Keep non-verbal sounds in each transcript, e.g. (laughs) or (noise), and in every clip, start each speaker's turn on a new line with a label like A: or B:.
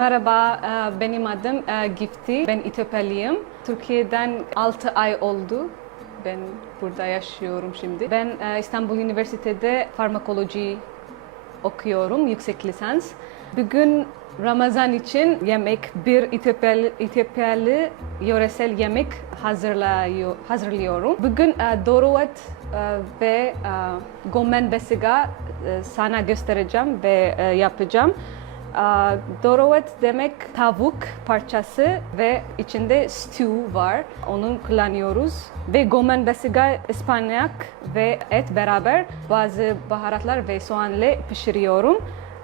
A: Merhaba, e, benim adım e, Gifti. Ben İtopyalıyım. Türkiye'den 6 ay oldu. Ben burada yaşıyorum şimdi. Ben e, İstanbul Üniversitede farmakoloji okuyorum, yüksek lisans. Bugün Ramazan için yemek, bir İtopyalı, yöresel yemek hazırlıyor, hazırlıyorum. Bugün doruvat e, ve gomen besiga sana göstereceğim ve yapacağım. Aa, Doruvat demek tavuk parçası ve içinde stew var. Onu kullanıyoruz. Ve gomen besiga ıspanak ve et beraber bazı baharatlar ve soğanla pişiriyorum.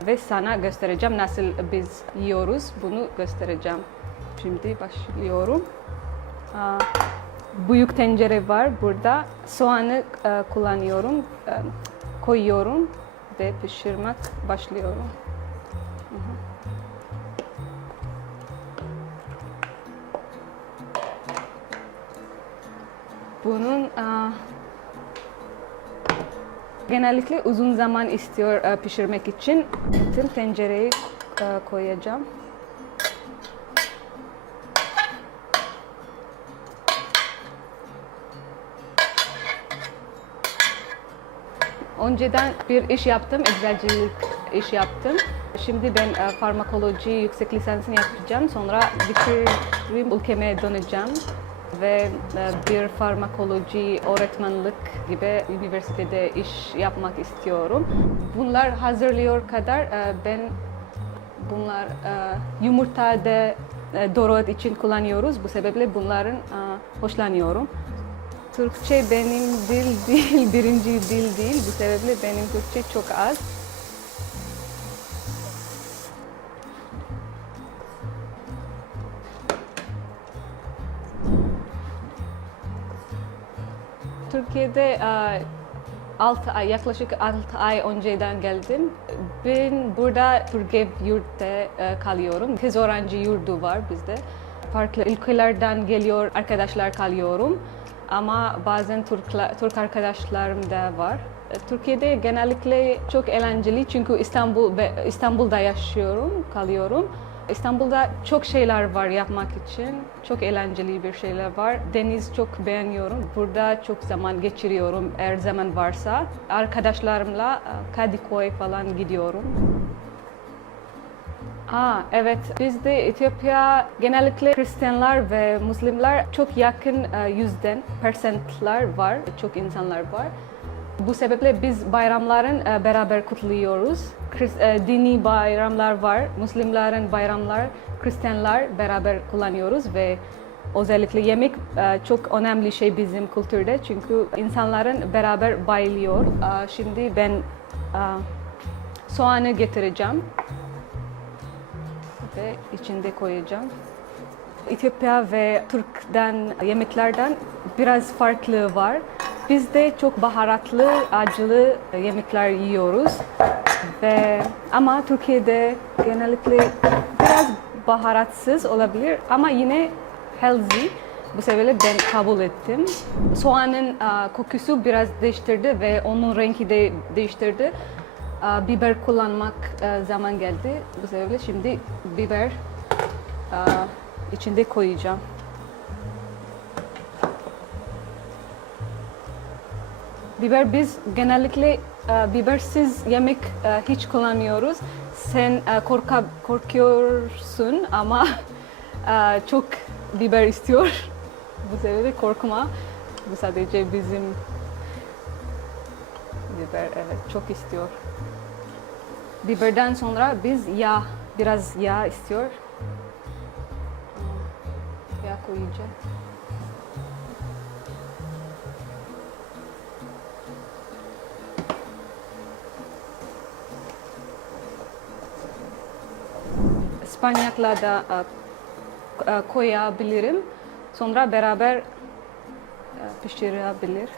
A: Ve sana göstereceğim nasıl biz yiyoruz. Bunu göstereceğim. Şimdi başlıyorum. Büyük tencere var burada. Soğanı e, kullanıyorum. E, koyuyorum ve pişirmek başlıyorum. Bunun aa, genellikle uzun zaman istiyor e, pişirmek için. Bütün tencereyi e, koyacağım. Önceden bir iş yaptım, eczacılık iş yaptım. Şimdi ben e, farmakoloji yüksek lisansını yapacağım. Sonra bitirip ülkeme döneceğim ve e, bir farmakoloji öğretmenlik gibi üniversitede iş yapmak istiyorum. Bunlar hazırlıyor kadar e, ben bunlar e, yumurtada doruat için kullanıyoruz. Bu sebeple bunların hoşlanıyorum. Türkçe benim dil değil, (laughs) birinci dil değil. Bu sebeple benim Türkçe çok az. Türkiye'de 6 ay, yaklaşık 6 ay önceden geldim. Ben burada Turgev yurtta e, kalıyorum. Kız öğrenci yurdu var bizde. Farklı ülkelerden geliyor arkadaşlar kalıyorum. Ama bazen Türk, Türk arkadaşlarım da var. E, Türkiye'de genellikle çok eğlenceli çünkü İstanbul İstanbul'da yaşıyorum, kalıyorum. İstanbul'da çok şeyler var yapmak için. Çok eğlenceli bir şeyler var. Deniz çok beğeniyorum. Burada çok zaman geçiriyorum eğer zaman varsa. Arkadaşlarımla e, Kadıköy falan gidiyorum. Aa, evet, bizde Etiyopya genellikle Hristiyanlar ve Müslümanlar çok yakın e, yüzden, persentler var, çok insanlar var. Bu sebeple biz bayramların e, beraber kutluyoruz. E, dini bayramlar var, Müslümanların bayramlar, Hristiyanlar beraber kullanıyoruz ve özellikle yemek e, çok önemli şey bizim kültürde çünkü insanların beraber bayılıyor. Şimdi ben soğanı getireceğim ve içinde koyacağım. Etiyopya ve Türk'den yemeklerden biraz farklı var. Bizde çok baharatlı, acılı yemekler yiyoruz. Ve ama Türkiye'de genellikle biraz baharatsız olabilir ama yine healthy. Bu sebeple ben kabul ettim. Soğanın a, kokusu biraz değiştirdi ve onun rengi de değiştirdi. A, biber kullanmak a, zaman geldi. Bu sebeple şimdi biber a, içinde koyacağım. Biber biz genellikle e, bibersiz yemek e, hiç kullanmıyoruz. Sen e, korka, korkuyorsun ama (laughs) e, çok biber istiyor. (laughs) Bu sebeple korkma. Bu sadece bizim biber evet çok istiyor. Biberden sonra biz yağ, biraz yağ istiyor. Yağ koyacağız. İspanyakla da e, e, koyabilirim. Sonra beraber e, pişirebilir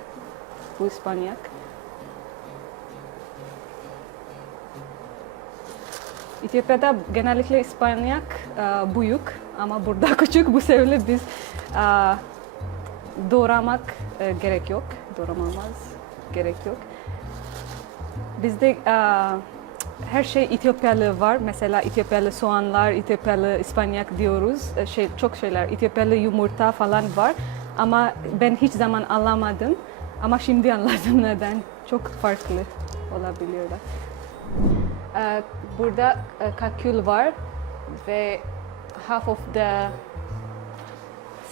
A: bu İspanyak. Etiyopya'da genellikle İspanyak büyük ama burada (laughs) küçük. Bu sebeple biz doğramak gerek yok. Doğramamaz gerek yok. Bizde her şey Etiyopyalı var. Mesela Etiyopyalı soğanlar, Etiyopyalı İspanyak diyoruz. E, Şey, çok şeyler. Etiyopyalı yumurta falan var. Ama ben hiç zaman anlamadım. Ama şimdi anladım (laughs) neden. Çok farklı olabiliyorlar. E, Burada e, kakül var ve half of the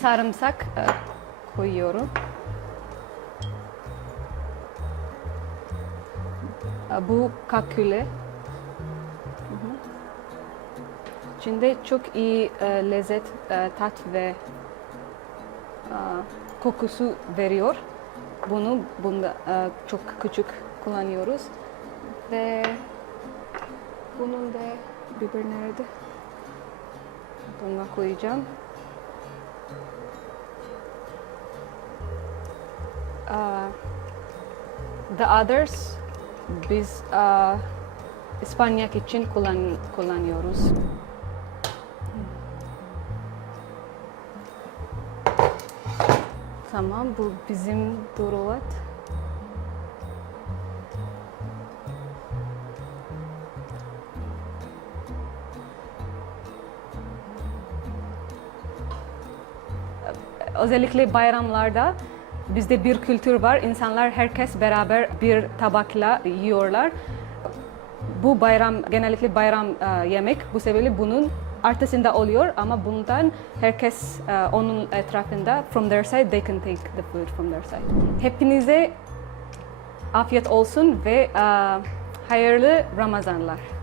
A: sarımsak koyuyorum. Bu kaküle. İçinde çok iyi e, lezzet, e, tat ve e, kokusu veriyor. Bunu bunda e, çok küçük kullanıyoruz ve bunun da biber nerede? Buna koyacağım. Uh, the others biz uh, İspanyak için kullan, kullanıyoruz. Tamam bu bizim duruvat. özellikle bayramlarda bizde bir kültür var. İnsanlar herkes beraber bir tabakla yiyorlar. Bu bayram genellikle bayram e, yemek. Bu sebeple bunun ertesinde oluyor ama bundan herkes e, onun etrafında from their side they can take the food from their side. Hepinize afiyet olsun ve e, hayırlı Ramazanlar.